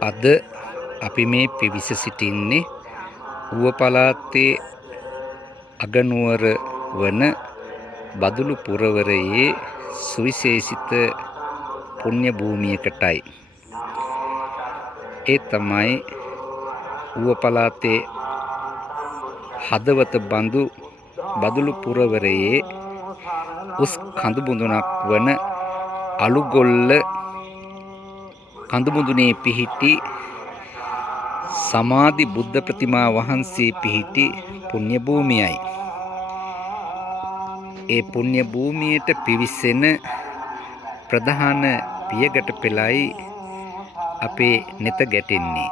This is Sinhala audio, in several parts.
අද අපි මේ පිවිස සිටින්නේ ඌව පළාතේ අගනුවර වන බදුලු පුරවරයේ සුවිශේෂිත පුණ්‍ය භූමියකටයි. ඒ තමයි ඌව පළාතේ හදවත බඳු බදුලු පුරවරයේ උස් කඳු මුදුනක් වන අලුගොල්ල කඳු මුදුනේ පිහිටි සමාධි බුද්ධ ප්‍රතිමා වහන්සේ පිහිටි පුණ්‍ය භූමියයි. ඒ පුණ්‍ය භූමියට පිවිසෙන ප්‍රධාන පියගැට පෙළයි අපේ නෙත ගැටෙන්නේ.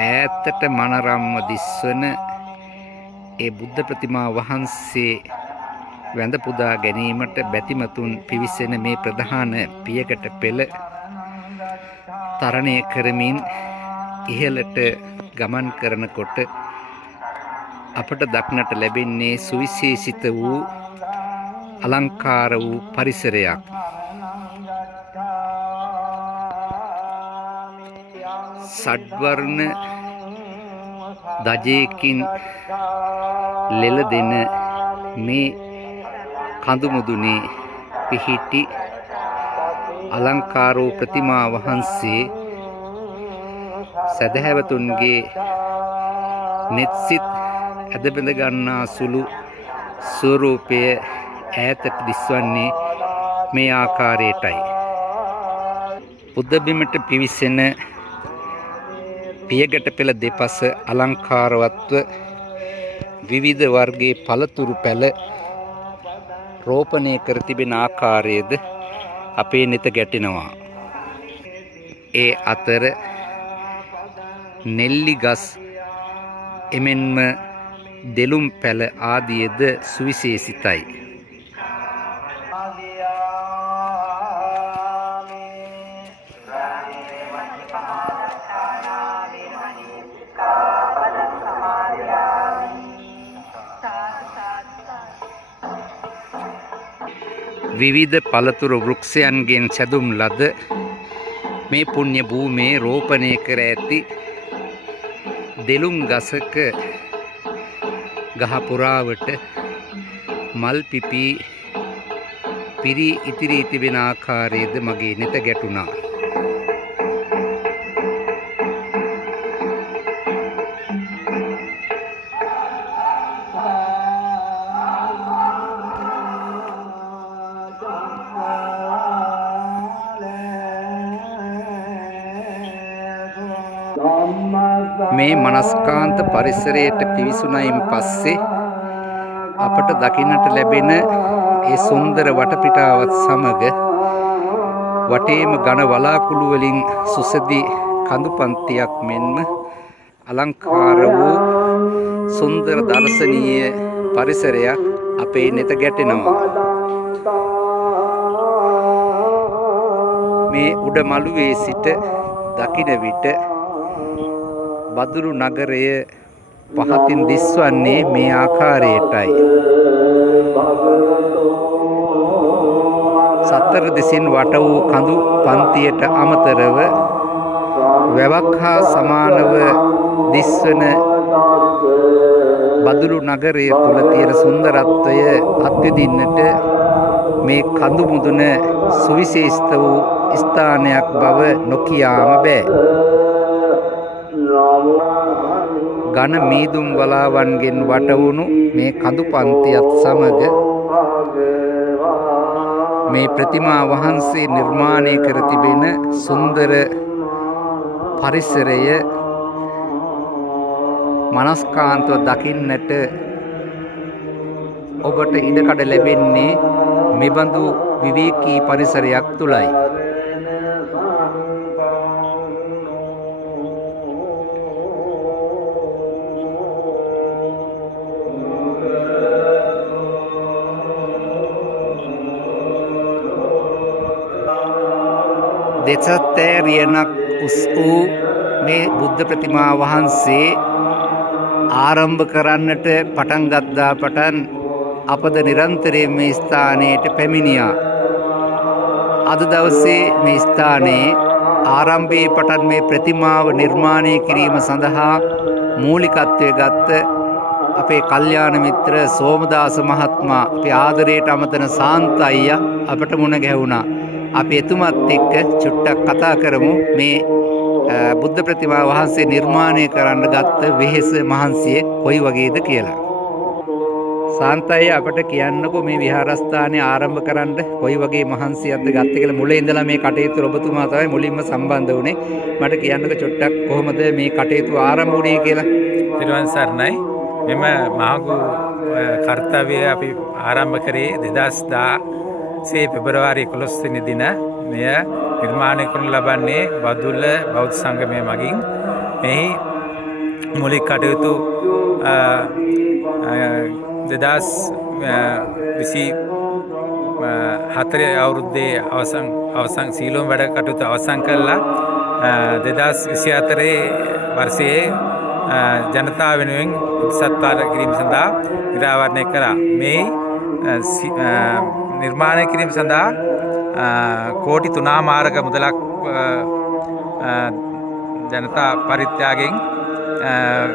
ඈතට මනරම්ව දිස්වන ඒ බුද්ධ ප්‍රතිමා වහන්සේ වැඳ පුදා ගැනීමට බැතිමතුන් පිවිසෙන මේ ප්‍රධාන පියගැට පෙළ තරණය කරමින් ඉහළට ගමන් කරනකොට අපට දක්නට ලැබෙන්නේ සුවිශේෂිත වූ අලංකාර වූ පරිසරයක්. සඩ්වර්ණ දජයකින් ලෙලදෙන මේ කඳු මුදුනේ පිහිටි අලංකාර වූ ප්‍රතිමා වහන්සේ සදහැවතුන්ගේ නෙත්සිත ඇදබැඳ ගන්නා සුළු ස්වරූපය ඈතට දිස්වන්නේ මේ ආකාරයටයි. බුද්ධ බිමට පිවිසෙන පියගැට පෙළ දෙපස අලංකාරවත්ව විවිධ වර්ගයේ පළතුරු පැළ රෝපණය කර තිබෙන ආකාරයේද අපේ නෙත ගැටෙනවා. ඒ අතර නෙල්ලි ගස් එමෙන්ම දෙළුම් පැළ ආදියද සුවිශේෂිතයි. විවිධ පළතුරු වෘක්ෂයන්ගෙන් සැදුම් ලද මේ පුණ්‍ය භූමියේ රෝපණය කර ඇති දෙළුම් ගසක ගහ පුරාවට මල් පිපී පිරී ඉතිරී තිබෙන ආකාරයේද මගේ නෙත ගැටුණා. මේ මනස්කාන්ත පරිසරයට පිවිසුණයින් පස්සේ අපට දකින්නට ලැබෙන ඒ සුන්දර වටපිටාවත් සමග වටේම ඝන වලාකුළු වලින් සුසදි කඳු පන්තියක් මෙන්ම අලංකාර වූ සුන්දර දර්ශනීය පරිසරයක් අපේ නෙත ගැටෙනවා. මේ උඩ මළුවේ සිට දකින විට බදුලු නගරය පහතින් දිස්වන්නේ මේ ආකාරයටයි. සතර දෙසින් වට වූ කඳු පන්තියට අමතරව වැවක් හා සමානව දිස්වන බදුලු නගරය තුල තියෙන සුන්දරත්වය අත්විඳින්නට මේ කඳු මුදුන සුවිශේෂිත වූ ස්ථානයක් බව නොකියාම බෑ. ඝන මීදුම් වලාවන්ගෙන් වටවුණු මේ කඳු පන්තියත් සමග මේ ප්‍රතිමා වහන්සේ නිර්මාණය කර තිබෙන සුන්දර පරිසරය මනස්කාන්තව දකින්නට ඔබට ඉඩකඩ ලැබෙන්නේ මෙබඳු විවේකී පරිසරයක් තුලයි. දෙසත්තෑ රියනක් උස් වූ මේ බුද්ධ ප්‍රතිමා වහන්සේ ආරම්භ කරන්නට පටන් ගත්තා පටන් අපද නිරන්තරයෙන් මේ ස්ථානයට පැමිණියා. අද දවසේ මේ ස්ථානයේ ආරම්භයේ පටන් මේ ප්‍රතිමාව නිර්මාණය කිරීම සඳහා මූලිකත්වය ගත්ත අපේ කල්යාණ මිත්‍ර සෝමදාස මහත්මයා අපේ ආදරයට අමතන සාන්ත අයියා අපට මුණ ගැහුණා. අපි එතුමත් එක්ක චුට්ටක් කතා කරමු මේ බුද්ධ ප්‍රතිමා වහන්සේ නිර්මාණය කරන්න ගත්ත වෙහෙස මහන්සිය කොයි වගේද කියලා. සාන්තය අපට කියන්නකෝ මේ විහාරස්ථානය ආරම්භ කරන්න කොයි වගේ මහන්සියක්ද ගත්තේ කියලා. මුලින් ඉඳලා මේ කටයුතු ඔබතුමා තමයි මුලින්ම සම්බන්ධ වුණේ. මට කියන්නකෝ චුට්ටක් කොහොමද මේ කටයුතු ආරම්භ වුණේ කියලා. තිරුවන් සරණයි. මෙම මහඟු කර්තව්‍යය අපි ආරම්භ කරේ 2016 පෙබරවාරි 11 වෙනි දින. මෙය නිර්මාණය කරනු ලබන්නේ බදුල්ල බෞද්ධ සංගමය මගින්. මෙහි මූලික කටයුතු 2024 අවුරුද්දේ අවසන් සීලෝම වැඩ කටයුතු අවසන් කළා. 2024 වර්ෂයේ ජනතාව වෙනුවෙන් සත්කාර කිරීම සඳහා නිරාවරණය කරා. මේ නිර්මාණය කිරීම සඳහා කෝටි 3 මාර්ග මුදලක් ජනතා පරිත්‍යාගයෙන්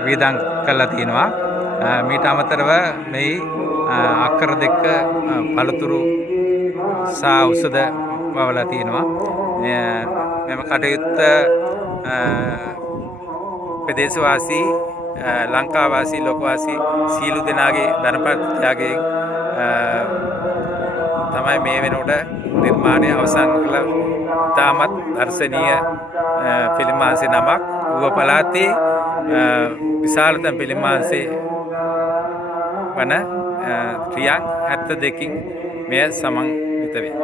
වියදම් කළා තියෙනවා. මීට අමතරව මේ අක්කර 2 පළතුරු සහ ඖෂධ වවලා තියෙනවා. මෙම කටයුත්ත ප්‍රදේශවාසී ලංකාවාසී ලෝකවාසී සීලු දෙනාගේ ධනපත්‍යාගයෙන් තමයි මේ වෙනකොට නිර්මාණය අවසන් කළ තාමත් දර්ශනීය පිළිමාංශේ නමක් ඌව පළාතේ විශාලතම පිළිමාංශේ වන ක්‍රියාන් 72කින් මෙය සමන්විත වේ.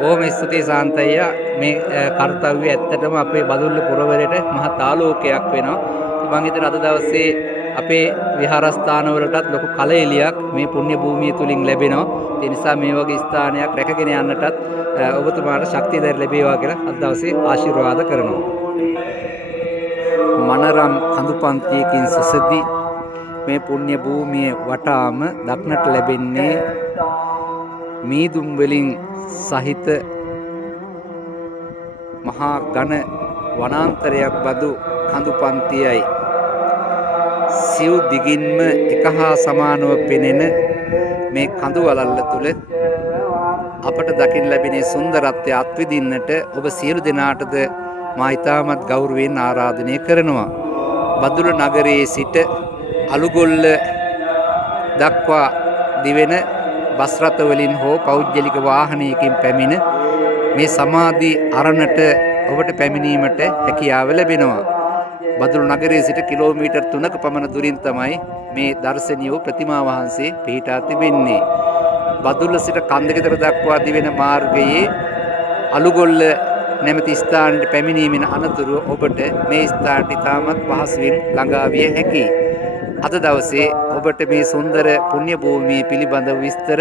බොහොම ස්තුතියි සාන්තయ్య. මේ කර්තව්‍ය ඇත්තටම අපේ බදුල්ල පුරවරයට මහත් ආලෝකයක් වෙනවා. මම හිතන අද දවසේ අපේ විහාරස්ථානවලටත් ලොකු කලඑලියක් මේ පුණ්‍ය භූමිය තුලින් ලැබෙනවා. ඒ නිසා මේ වගේ ස්ථානයක් රැකගෙන යන්නටත් ඔබතුමාට ශක්තිය දැර ලැබේවා කියලා අද දවසේ ආශිර්වාද කරනවා. මනරම් කඳු පන්තියකින් සුසදී මේ පුණ්‍ය භූමිය වටාම දක්නට ලැබෙන්නේ මීදුම් වලින් සහිත මහා ඝන වනාන්තරයක් බඳු කඳු පන්තියයි. සිව් දිගින්ම එක හා සමානව පෙනෙන මේ කඳු වලල්ල තුල අපට දකින්න ලැබෙන සුන්දරත්වය අත්විඳින්නට ඔබ සියලු දෙනාටද මා ඉතාමත් ගෞරවයෙන් ආරාධනය කරනවා. බදුල්ල නගරයේ සිට අලුගොල්ල දක්වා දිවෙන බස් රථ වලින් හෝ පෞද්ගලික වාහනයකින් පැමිණ මේ සමාධි අරණට ඔබට පැමිණීමට හැකියාව ලැබෙනවා. බදුල්ල නගරයේ සිට කිලෝමීටර් 3ක පමණ දුරින් තමයි මේ දර්ශනීය වූ ප්‍රතිමා වහන්සේ පිහිටා තිබෙන්නේ. බදුල්ල සිට කන්දකතර දක්වා දිවෙන මාර්ගයේ අලුගොල්ල නැමැති ස්ථානයට පැමිණීමෙන් අනතුරුව ඔබට මේ ස්ථානට ඉතාමත් පහසුවෙන් ළඟා විය හැකියි. අද දවසේ ඔබට මේ සුන්දර පුණ්‍ය භූමිය පිළිබඳව විස්තර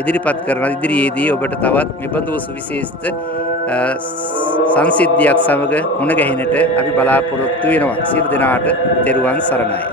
ඉදිරිපත් කරන ඉදිරියේදී ඔබට තවත් මෙබඳු සුවිශේෂිත සංසිද්ධියක් සමග මුණ ගැහෙන්නට අපි බලාපොරොත්තු වෙනවා. සියලු දෙනාට තෙරුවන් සරණයි.